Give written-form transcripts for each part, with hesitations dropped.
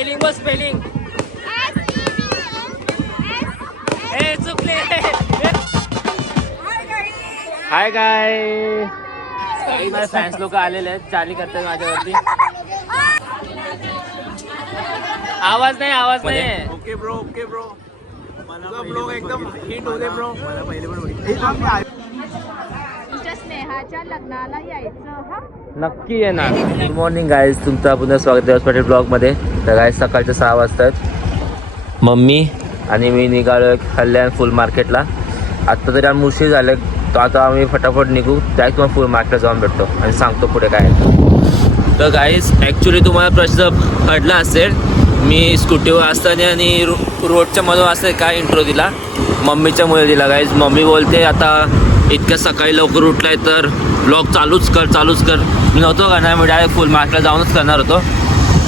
Spelling व spelling A चुकले. हाय काय फॅन्स लोक आलेले आहेत, चाली करतात माझ्यावरती. आवाज नाही. ओके ब्रो मला ब्लॉग एकदम हिट होते ब्रो. मला पहिले पण तुमच्या स्नेहाच्या लग्नाला यायचं हा. नक्की येणार. गुड मॉर्निंग गाईज, तुमचं पुन्हा स्वागत दिवस पाटील ब्लॉगमध्ये. तर गाईज सकाळचे 6 वाजतात. मम्मी आणि मी निघालो कल्याण फुल मार्केटला. आत्ता तरी आम्ही उशीर झाले, तर आता आम्ही फटाफट निघू, त्याच मग फुल मार्केटला जाऊन भेटतो आणि सांगतो पुढे काय आहे. तर गाईज ॲक्च्युली तुम्हाला प्रश्न पडला असेल, मी स्कूटीवर असताना आणि रोडच्या मधून असं काय इंट्रो दिला. मम्मीच्या मुळे दिला गाईज. मम्मी बोलते आता इतक्या सकाळी लवकर उठलाय तर ब्लॉग चालूच कर. मी नव्हतो करणार, मी डायरेक्ट फुल मार्केटला जाऊनच करणार होतो.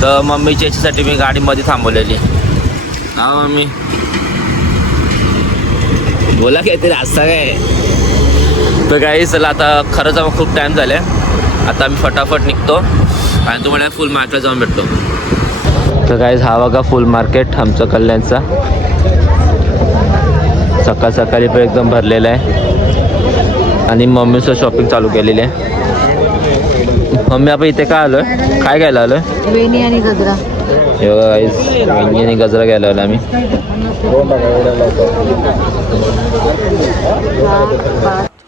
तर मम्मीच्या याच्यासाठी मी गाडीमध्ये थांबवलेली. हा मम्मी बोला काहीतरी असं काय. तर काही चला आता खरंच खूप टाईम झाला आहे. आता आम्ही फटाफट निघतो आणि तुम्हाला फुल मार्केटला जाऊन भेटतो. तर गाईज हा बघा फुल मार्केट आमचं कल्याणचा. सकाळी पण एकदम भरलेला आहे आणि मम्मीचं शॉपिंग चालू केलेली आहे. मम्मी आपण इथे काय आलो, काय घ्यायला आलो? वेणी आणि गजरा. हे बघा गाईज, वेणी आणि गजरा घ्यायला आलो आम्ही.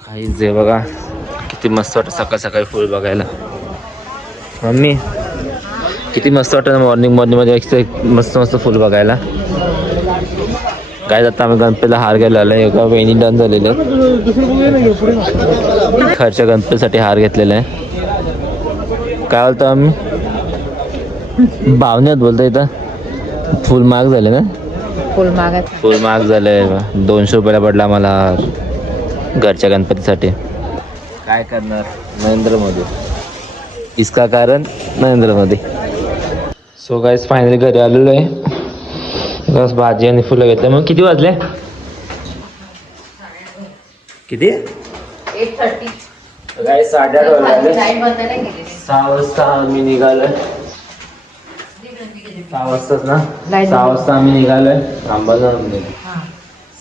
काहीच आहे बघा, किती मस्त वाटतं सकाळी फुल बघायला. मम्मी किती मस्त वाटतं मॉर्निंगमध्ये मस्त फुल बघायला. काय आता आम्ही गणपतीला हार घ्यायला आलो. एका वेणी डन झालेले खर्च गणपतीसाठी हार घेतलेला आहे. काय बोलतो आम्ही भावण्यात बोलतो इथं. फुल महाग झाले ना, फुल महाग झाले. 200 रुपयाला पडला मला हार घरच्या गणपतीसाठी. काय करणार, नरेंद्र मोदी इसका कारण Narendra Modi. So guys finally घरी आलेलो आहे. बस भाजी आणि फुलं घेतलं. मग किती वाजले? किती? 8:30. गाईज 8:30 वाजले. 6 वाजता आम्ही निघालोय. 6 वाजताच ना, 6 वाजता आम्ही निघालोय.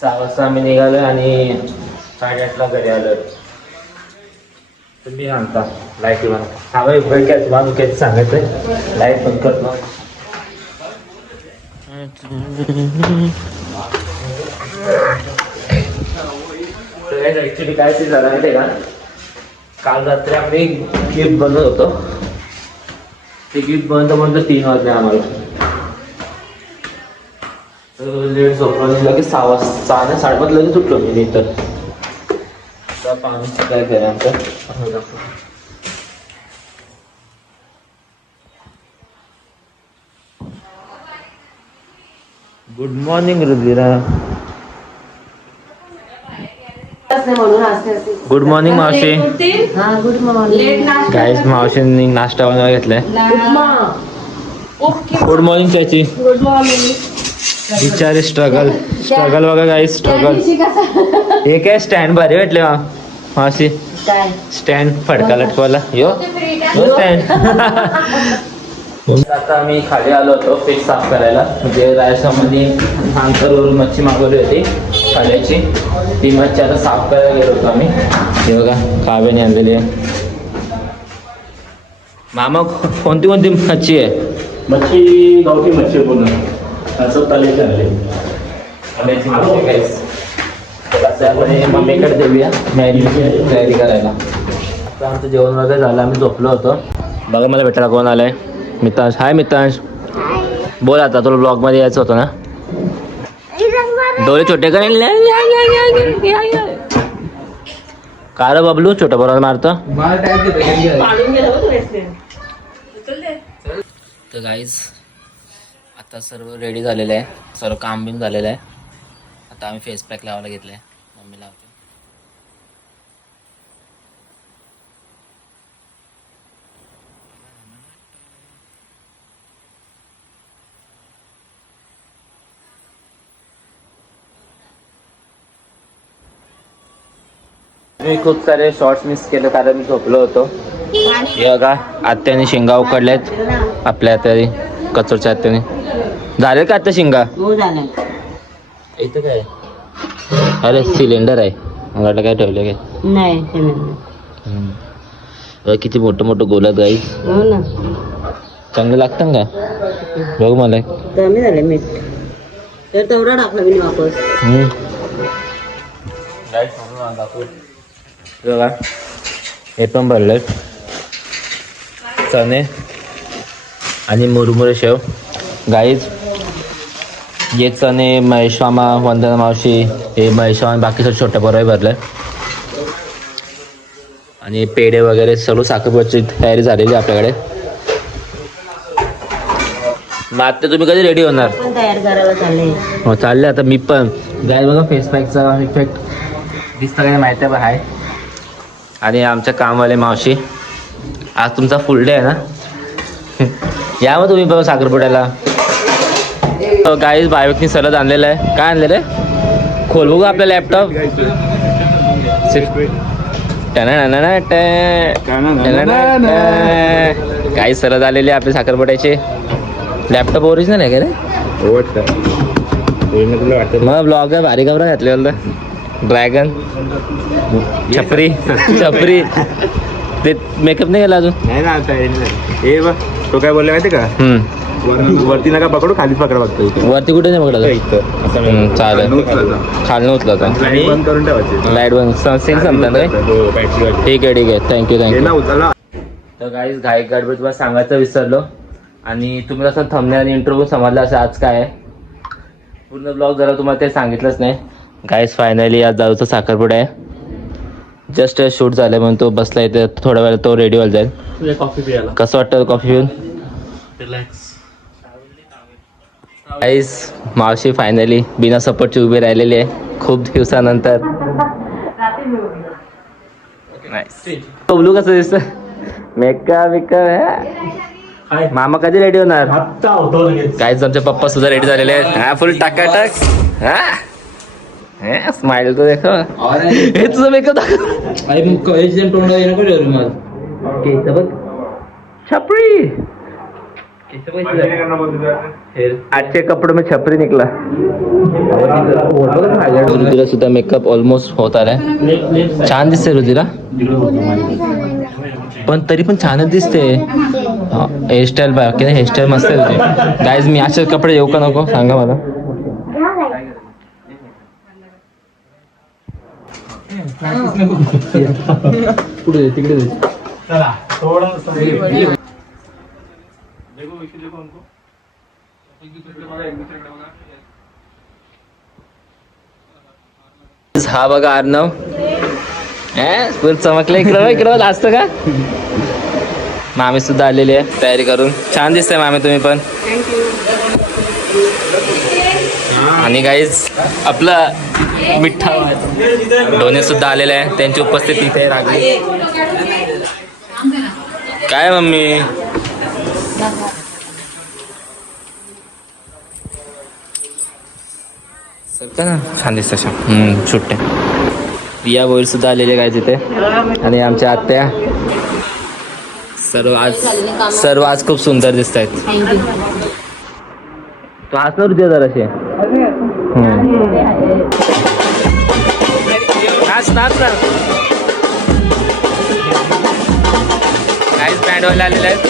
6 वाजता आम्ही निघालोय आणि 8:30ला घरी आलोय. तुम्ही सांगता लाईट बंद. हा भाई काय तुम्हाला काही सांगायचंय, लाईट बंद कर ना. ऍक्च्युली काय ते झालं माहिती का, काल रात्री आम्ही गिफ्ट बनवत होतो. ते गिफ्ट बनवता 3 वाजले आम्हाला. लेट झोपलो लगेच 6 वाजता 6:30 लगेच उठलो मी. तर पाणी काय करा आमचं. Good morning Rudhira. Good morning मावशी. Good morning. गाईज मावशींनी नाश्ता बनवायला घेतलाय. गुड मॉर्निंग चाची. Good morning. बिचारे स्ट्रगल बघा गाईज, स्ट्रगल. हे काय स्टँड भारी भेटले मावशी. स्टँड फडका लटकवाला. यो स्टँड. आता आम्ही खाली आलो होतो फिश साफ करायला. म्हणजे रायसामध्ये आंतरवरून मच्छी मागवली होती खाल्याची. ती मच्छी आता साफ करायला गेलो होतो आम्ही. हे बघा काव्याने आणलेली आहे. मामा कोणती मच्छी आहे? मच्छी गावठी मच्छी पूर्ण असं तले चालले. मम्मीकडे देऊया तयारी करायला. आता आमचं जेवण वगैरे झालं, आम्ही झोपलो होतो. बघा मला भेटायला कोण आलाय. मितांश. हाय मितांश. बोल आता, तुला ब्लॉगमध्ये यायचं होतं ना. डोळे छोटे करेल का रे बबलू, छोटा बरोबर मारतं. तर गाईज आता सर्व रेडी झालेलं आहे, सर्व काम बिम झालेलं आहे. आता आम्ही फेस पॅक लावायला घेतलाय. मम्मी लावते. मी खूप सारे शॉर्ट्स मिस केले कारण मी झोपलो होतो. हे बघा आत्याने शेंगा उकडल्यात आपल्या तरी. कचोरच्या हाताने झाले का आता शिंगा हो झालं. इथं काय अरे सिलेंडर आहे मला वाटलं काय ठेवलं काय नाही किती मोठं मोठं गोलात गाई हो ना चांगलं लागतं का बघू मला कमी झाले मीठ तर तेवढा टाकला मी वापस. बघा हे पण भरलं चणे आणि मुरमुरे शेव गाईज ये चणे महेश मामा वंदना मावशी हे महेश मामा बाकी सगळं छोट्या पोराही भरलं आणि पेढे वगैरे सर्व साखरपुड्याची तयारी झालेली आहे आपल्याकडे. मग आता तुम्ही कधी रेडी होणार पण तयार करायला चालले. हो चालले आता मी पण गाय बघा फेस पॅकचा इफेक्ट दिसतं काय माहिती आहे आहे. आणि आमच्या कामवाले मावशी आज तुमचा फुल डे आहे ना या मग तुम्ही बघा साखरपुड्याला. गाईज बायोकनी सरळ आणलेलं आहे. काय आणलेलं आहे खोल बघू आपला लॅपटॉप काही सरळ आलेले आपले साखरपुड्याचे. लॅपटॉप ओरिजिनल आहे का रे मग ब्लॉग आहे भारी कपडा घातले होता ड्रॅगन छपरी छपरी ते मेकअप नाही केला अजून नाही ना आता हे बघ तो काय बोलला माहिती का वरती नका पकडू खालीच पकडा बघतो वरती कुठे नाही पकडला चालेल खालनं उचला होता बंद करून ठेवायचे लाईट बंद सेल संपतात रे ठीक आहे थँक्यू तर गाईज घाई गडबड तुम्हाला सांगायचं विसरलो आणि तुम्ही असं थंबनेल आणि इंटरव्ह्यू समजला असं आज काय आहे पूर्ण ब्लॉग जरा तुम्हाला ते सांगितलंच नाही. गाईज फायनली आज दादूचा साखरपुडा आहे जस्ट शूट झालं म्हणून तो बसला इथे थोड्या वेळा तो रेडी व्हायला जाईल. कॉफी प्यायला कसं वाटतं कॉफी पिऊन रिलॅक्स. गाईज मावशी फायनली बिना सपोर्टची उभी राहिलेली आहे खूप दिवसानंतर. बबलू कसं दिसतं मेकअप मामा कधी रेडी होणार काहीच आमचे पप्पा सुद्धा रेडी झालेले आहेत. हा फुल टाकाटक हा स्माइल तो देखो हे तुझं मेकअप बघ छपरी आजचे कपडे में छपरी निकला. रुधिरा सुद्धा मेकअप ऑलमोस्ट होत आलाय छान दिसते रुधिरा पण तरी पण छानच दिसते. हेअरस्टाईल बाकी नाही हेअरस्टाईल मस्त आहे तुझी. गाईज मी असेच कपडे येऊ का नको सांगा मला. पुढे तिकडे हा बघा अर्णव चमकलं इकडं असतं का. मामी सुद्धा आलेली आहे तयारी करून छान दिसतंय मामी तुम्ही पण. आणि गाईज आपलं मिठ्ठा ढोणे सुद्धा आलेले आहे त्यांची उपस्थिती इथे राखली. काय मम्मी का ना छान दिसतं सुट्टे. रिया बोईल सुद्धा आलेले काय तिथे आणि आमच्या आत्या सर्व आज खूप सुंदर दिसत आहेत. तो हसणार होते जराशे नाच नाच ना. काहीच बँडवाले आलेले आहेत.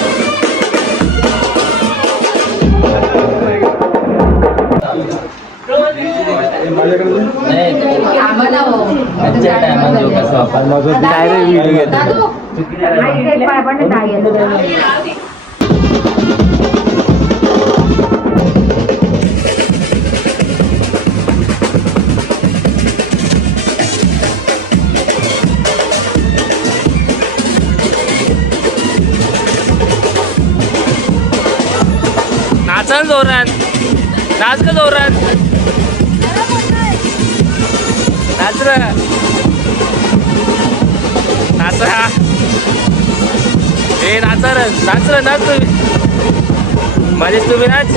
नाचा जोरात नाच का जोरात नाच रे नाच हे नाच रे नाच तुम्ही मजेच तुम्ही नाच.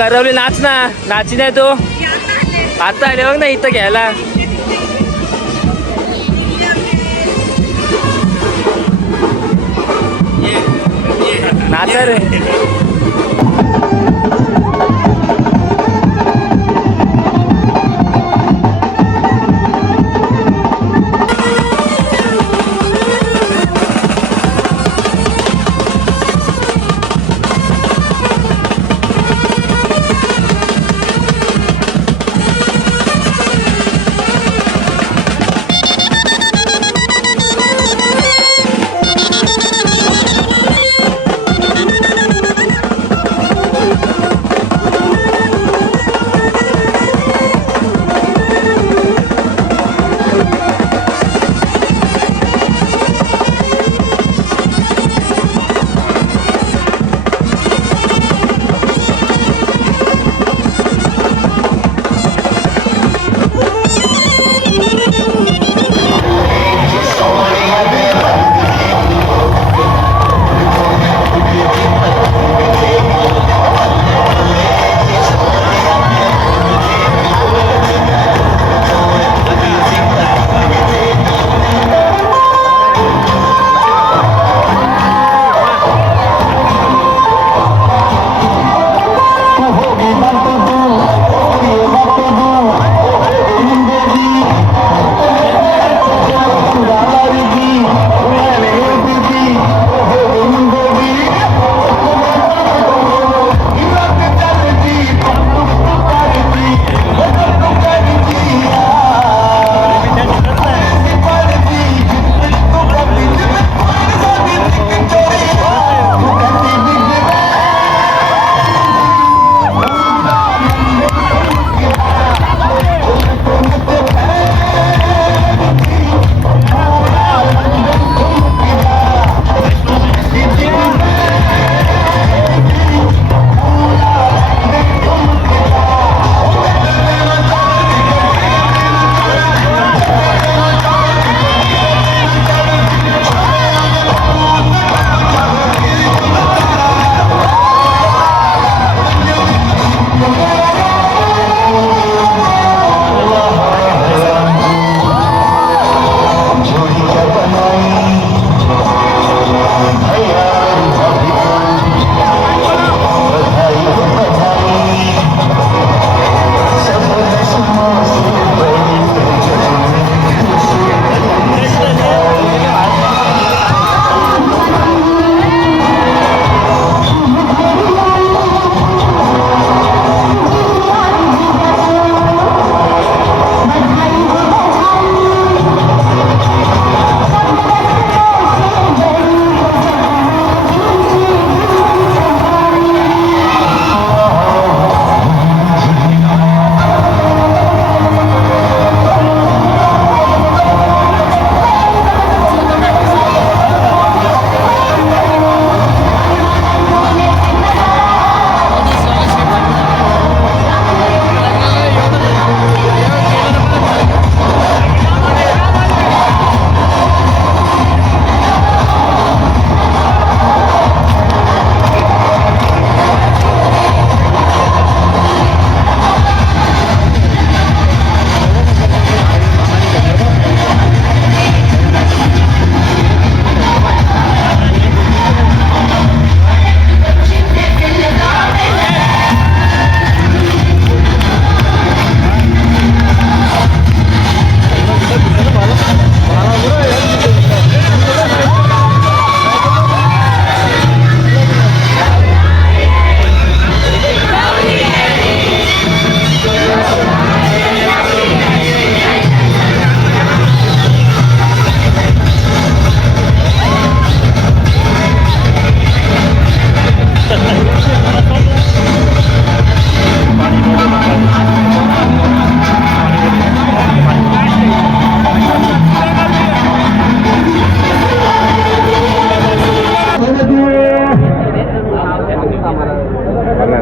करवली नाच ना, नाची नाही तो आता आले बघ ना इथं घ्यायला. नाचा रे.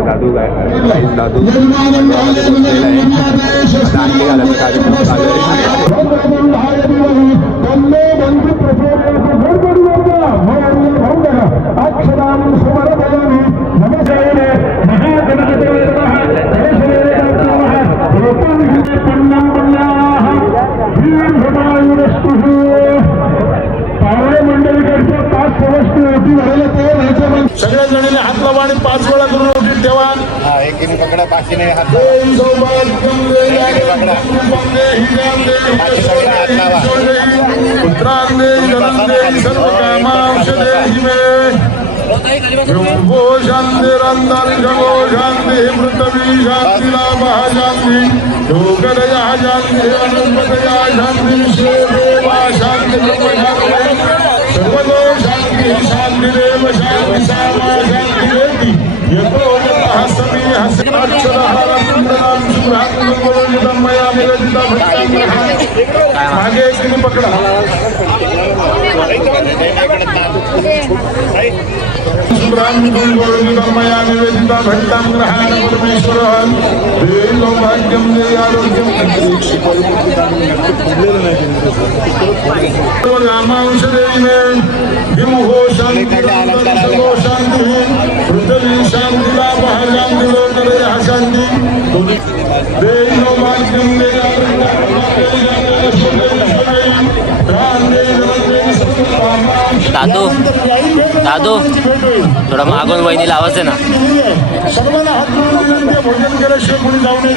दादू दादू सगळ्या जणीने हात लावा आणि 5 वेळा करून उठीत ठेवा. एकीने पकडा, पाचीने हात देई सौभाग्यं देयाय रूपं देहि जयं देहि पुत्रां देहि धनं देहि सर्वकामांशदेहि मे. योगो शान्तिरन्तरिक्षगो शान्तिः पृथ्वी शान्तिलाभः शान्तिः योगदया शान्तिः वनस्पतयः शान्तिः विश्वेदेवा शान्तिः सर्वतो शान्तिः शान्तिरेव शान्तिः सामा शान्तिरेति यतो यतः समीहः अक्षरः रत्नदां शुभ्रात्मकं मया विरचितं भक्तां मागे एकीने पकडा. मया निवेदिता भक्तां ग्रहाण परमेश्वरः देहि सौभाग्यं देहि आरोग्यं रामांश देहि मे. विमुहो शान्तिरन्तरिक्षगो शान्तिः पृथ्वी शान्तिलाभः शान्तिलोकदयः शान्तिः देहि सौभाग्यं देहि दादू दादू थोडा मागून वहिनीला आवाज आहे ना. सर्वांना हात जोडून विनंती आहे, भोजन केल्याशिवाय कोणी जाऊ नये.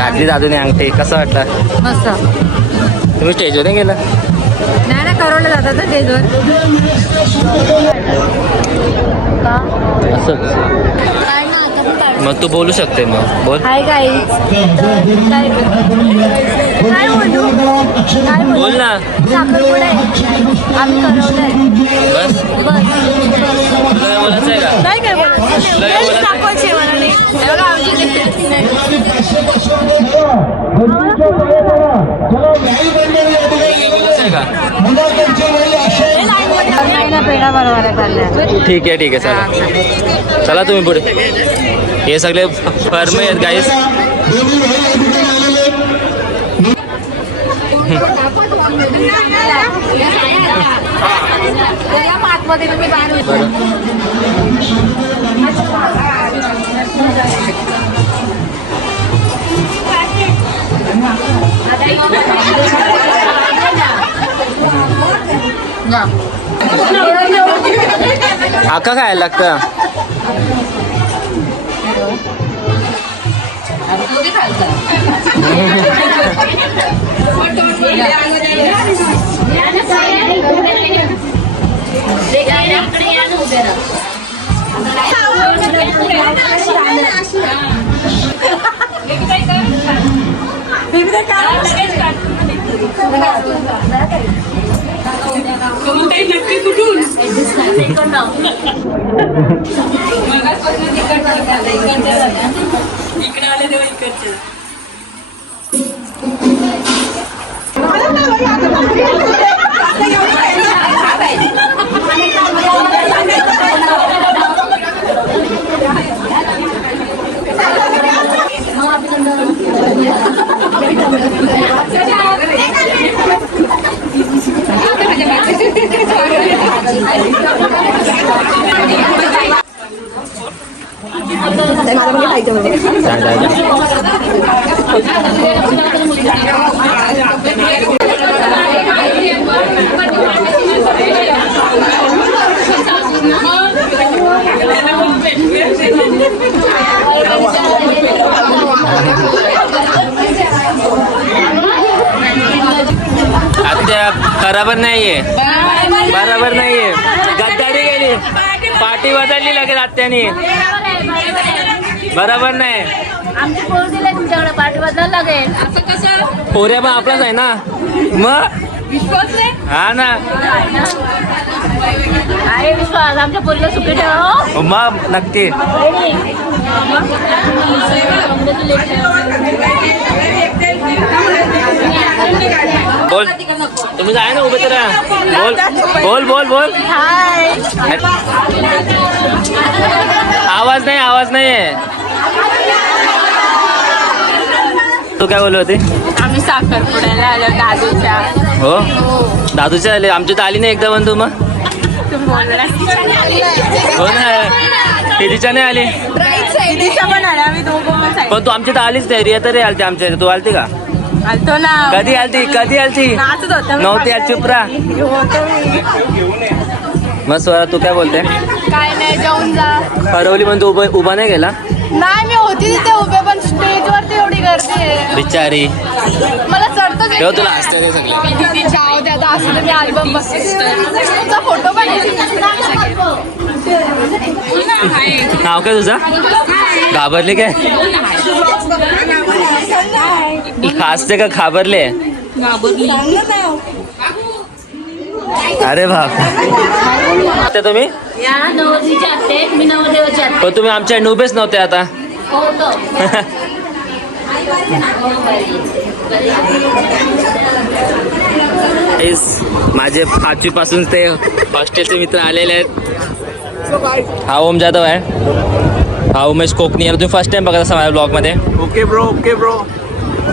घातली दादूने अंगठी, कसं वाटलं? मस्त. तुम्ही स्टेजवर नाही गेला? नाही ना, करवलं जातात ना स्टेजवर. असंच मग तू बोलू शकते. मग बोल. Hi guys. काय बोलू? काय बोलू? बोल ना. साखरपुडा आहे, आम्ही करवलंय. बस बस. तुला काय बोलायचं आहे का? नाही काय बोलायचं. काय बोलायचं? दाखवायची मला नाही. एवढं आमची बोलायचं आहे का? नाही ना, पेढा बरोबर आहे चालल्या. ठीक आहे ठीक आहे, चला चला तुम्ही पुढे. हे सगळे फर्म आहेत गाईस. आका खायला लागतं. इकडे आले तेव्हा इकडचे. आत्या बराबर नाहीये, बराबर नाहीये. गद्दारी गेली, पाठी बदलली लगेच आत्याने. बरोबर नाही. आमची पोर दिले तुमच्याकडे पाठी बदलायला लागेल. असं कसं? पोऱ्या पण आपलाच आहे ना. मग विश्वास नाही. हा ना, आहे विश्वास. आमच्या पोरीला सुखी ठेवा. मग नक्की. Congratulations. तुम्ही जाय ना उभे तर बोल बोल बोल बोल. आवाज नाही आहे. तू काय बोलत होते? आम्ही साखरपुड्याला आलो दादूच्या. हो दादूच्या आले. आमच्या तर आली नाही एकदा पण तू मग. तुम्ही बोलला हो ना तिच्या नाही आली पण आल्या आम्ही दोघं पण तू आमच्या तर आलीच नाही. रिया तरी आलती आमच्या इथे. तू आलती का? आलतो ना. कधी आलती नाचत होतं. नव्हती आज. चुप राहा. मग स्वरा तू काय बोलते? काय नाही जाऊन जा. हरवली पण तू उभा नाही गेला? नाही मी होती तिथे उभे पण स्टेजवरती एवढी गर्दी आहे. बिचारी मला चढतच तेव्हा तुला हसते ते सगळे. जाऊ द्या आता असं मी अल्बम तुमचा फोटो पण नाव काय तुझा? घाबरले काय? हसते का घाबरले? अरे बाप तुम्ही मी नवदेवाची पण तुम्ही आमच्या उभेच नव्हते आता. माझे 5वी पासून ते हॉस्टेलचे मित्र आलेले आहेत. हा ओम जाधव आहे. हा उमेश कोकणी आहे. तुम्ही फर्स्ट टाइम बघा माझ्या ब्लॉग मध्ये. ओके ब्रो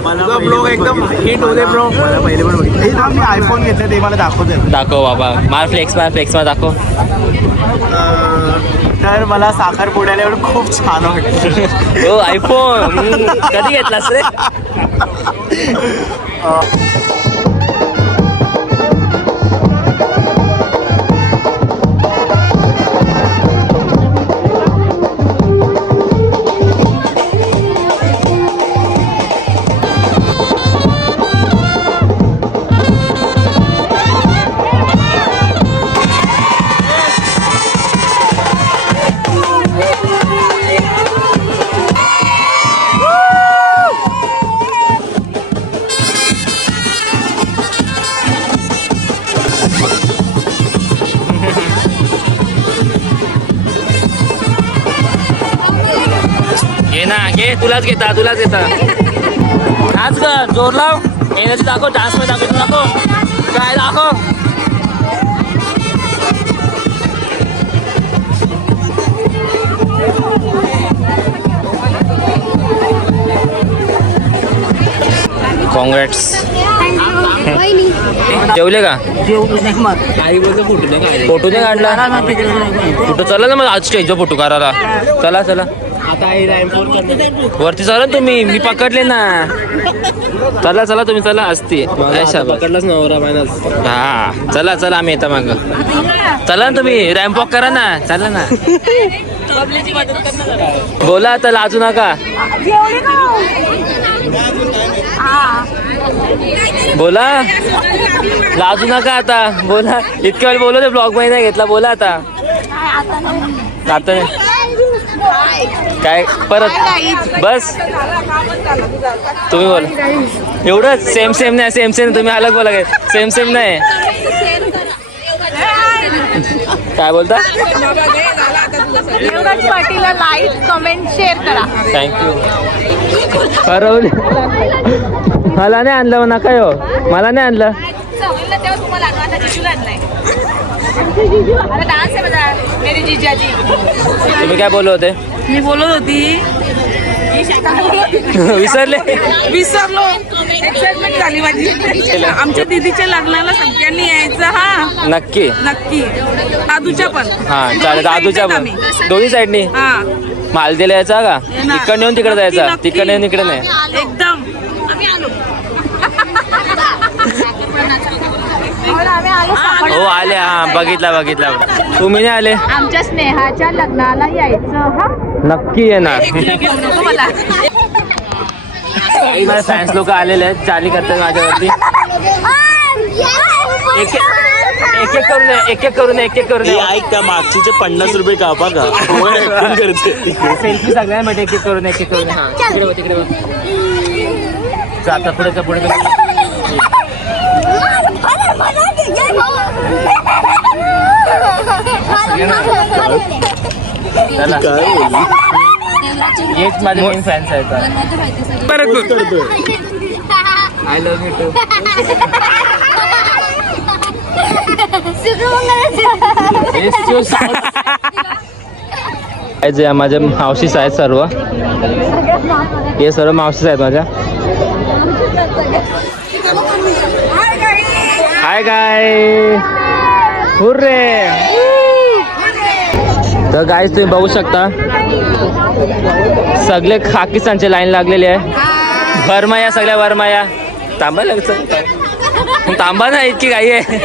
मला ब्लॉग एकदम हिट होते ब्रो. मला पहिले पण मी आयफोन घेतलं ते मला दाखव बाबा. मार फ्लेक्स मा दाखव. तर मला साखरपुड्याला एवढं खूप छान वाटतं. हो आयफोन कधी घेतलास रे? घे तुलाच घेता नाच कर. जोर लाव. एनर्जी दाखव. डान्स मध्ये दाखव. काय दाखव. कॉंग्रॅट्स. जेवले का? आई बोलतो फोटो नाही काढला. फोटो चला ना मग आज स्टेजवर फोटो काढायला. चला वरती चला तुम्ही. मी पकडले ना. चला तुम्ही चला. असते पकडलाच नवरा महिना. हा चला आम्ही येता माग. चला ना तुम्ही. रॅम्प वॉक करा ना. चला ना. बोला आता लाजू नका. बोला लाजू नका आता. बोला इतक्या वेळ बोलवते ब्लॉग मध्ये नाही घेतला. बोला आता. आता काय परत बस तुम्ही बोला. एवढंच. सेम नाही. तुम्ही अलग बोला. काय सेम नाही. काय बोलता? पाटीला लाईक कमेंट शेअर करा. थँक्यू. हरवली. मला नाही आणलं. मग नका हो. मला नाही आणलं. तुम्ही काय बोलत होते? मी बोलत होती विसरलो. एक्साइटमेंट झाली माझी. आमच्या दीदीच्या लग्नाला सगळ्यांनी यायचं. हा नक्की दादूच्या पण. हा चालेल. दादूच्या पण दोन्ही साईडनी. माल दिला यायचा का? इकडे येऊन तिकडे जायचा. तिकडे येऊन इकडे नाही. एकदम हो आले. हा बघितला. तुम्ही नाही आले. आमच्या स्नेहाच्या लग्नाला यायचं. हा नक्की येणार. मला फॅन्स लोक आलेले आहेत. चाली करतात माझ्यावरती. एक एक करून ऐक त्या मागचे 50 रुपये कापा का? सेल्फी सगळ्यांमध्ये एक करून. हा तिकडे जाता पुढे हेच माझे मेन फॅन्स आहेत. I love you too. माझ्या मावशीच आहेत सर्व, हे सर्व मावशीच आहेत माझ्या. हाय गाय हुर्रे. तर गाईज तुम्ही बघू शकता सगळे खाकीसांचे लाईन लागलेली आहे. वरमाया सगळ्या वरमाया. तांबा लागतं तांबा ना इतकी गाई आहे.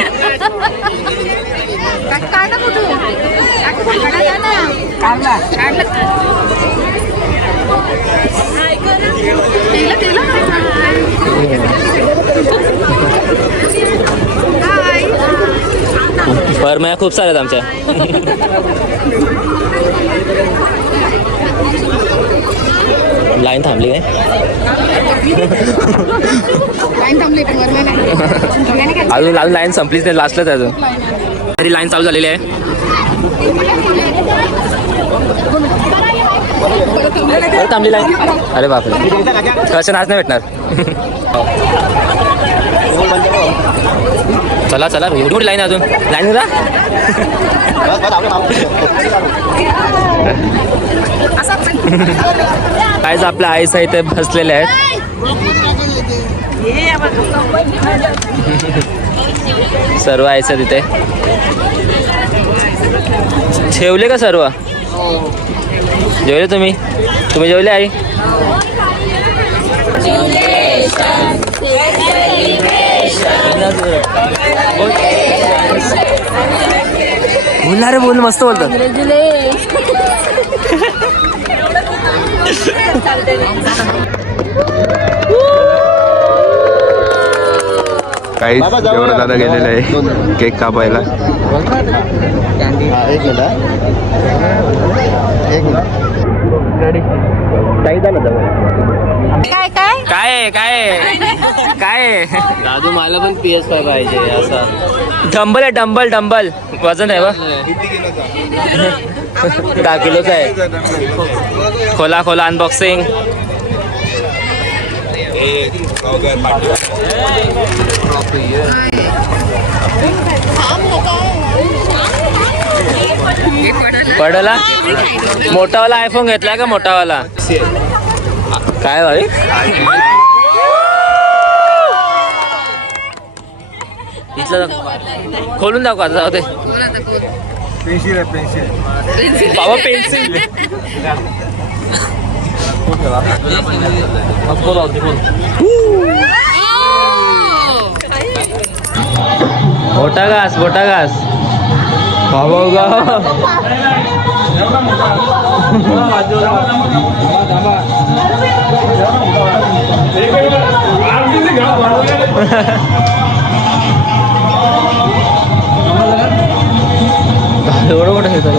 वरमाया खूप साऱ्या आहेत आमच्या. लाईन थांबली काय? अजून अजून लाईन संपलीच नाही, लास्टलाच अजून तरी लाईन चालू झालेली आहे. थांबली लाईन. अरे बापरे, कसं नाच नाही भेटणार. चला चला एवढी मोठी लाईन अजून. लाईन का कायच आपल्या आईसा इथे बसलेले आहेत. सर्व आईसा तिथे ठेवले का सर्व? जेवले तुम्ही? तुम्ही जेवले आई? बोलला रे, बोल मस्त बोलतो. काही एवढा दादा गेलेला आहे केक कापायला. काय काय काय काय काय दादू मला पण PS5 पाहिजे. असं डंबल आहे, डंबल डंबल वजन आहे बा. 10 किलोचा आहे. खोला खोला अनबॉक्सिंग. पडला. मोठावाला आयफोन घेतलाय का? मोठावाला काय भाई? इथलं खोलून दाखव आता. जाऊ दे बाबा, पेन्सिल. मोठा घास, मोठा घास. एवढं मोठं घेतो.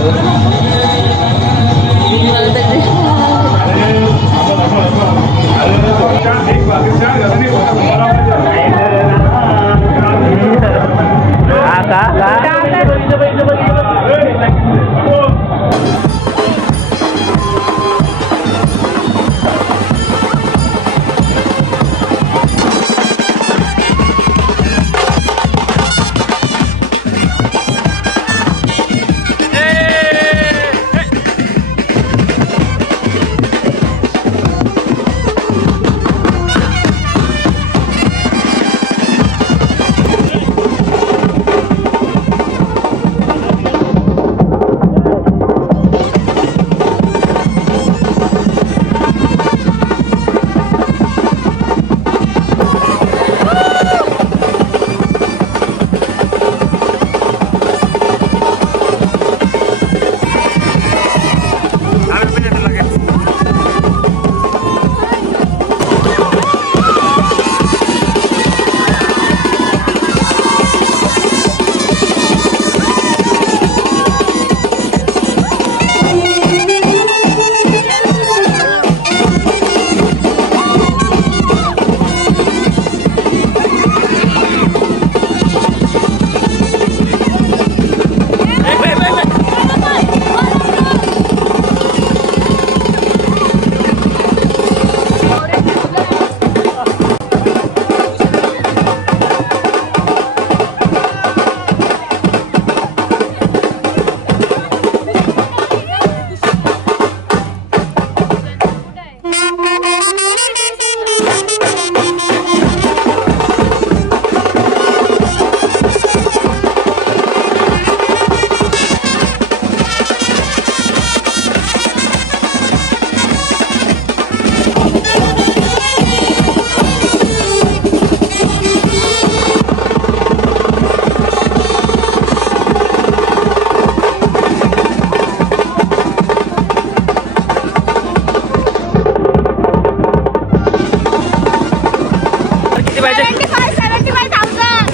पाहिजे 75,000.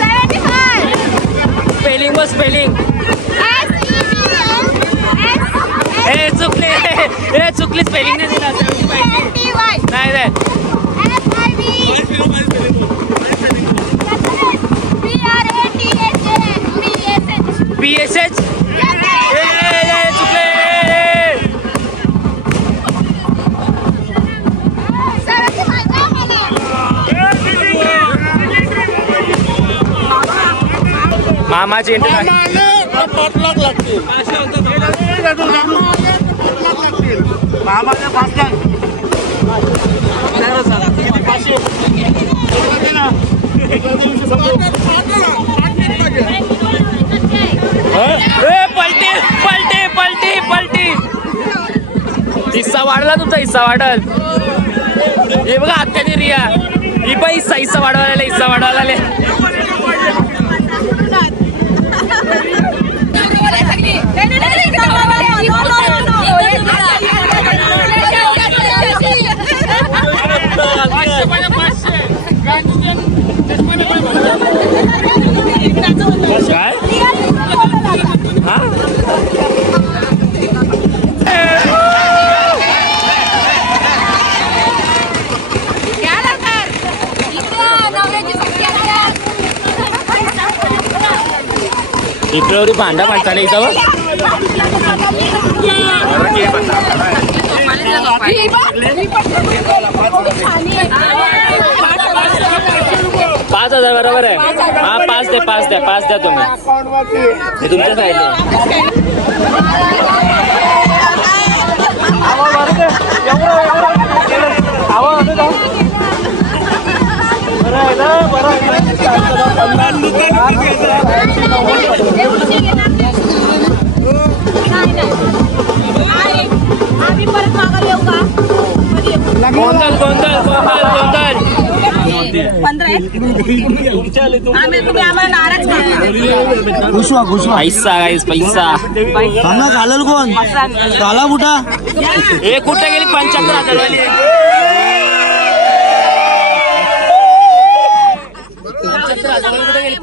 75. स्पेलिंग बस स्पेलिंग ए चुकली ए चुकली स्पेलिंग नाही दिला 75 नाही नाही PSH चुकले मामाची इंटरनॅशनल पलटी पलटी पलटी पलटी हिस्सा वाढला तुमचा हिस्सा वाढल हे बघा आत्याने रिया ही पण हिस्सा वाढवायला काय हा इकडे भांडा पाडताना इथं $5,000 बरोबर आहे हा 5 द्या तुम्ही हे तुमच्या साईडला आम्ही परत मागं येऊ का गोंधळ 15 आहे तुम्ही आम्हाला नाराज करा पैसा घालल कोण घाला कुठा हे कुठे गेली 75,000 वाली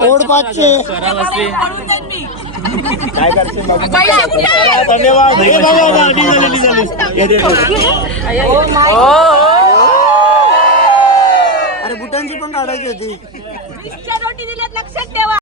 ओढ पाचशे काय करते धन्यवाद अरे बुटांची पण काढायची होती रोटी दिल्यात लक्षात ठेवा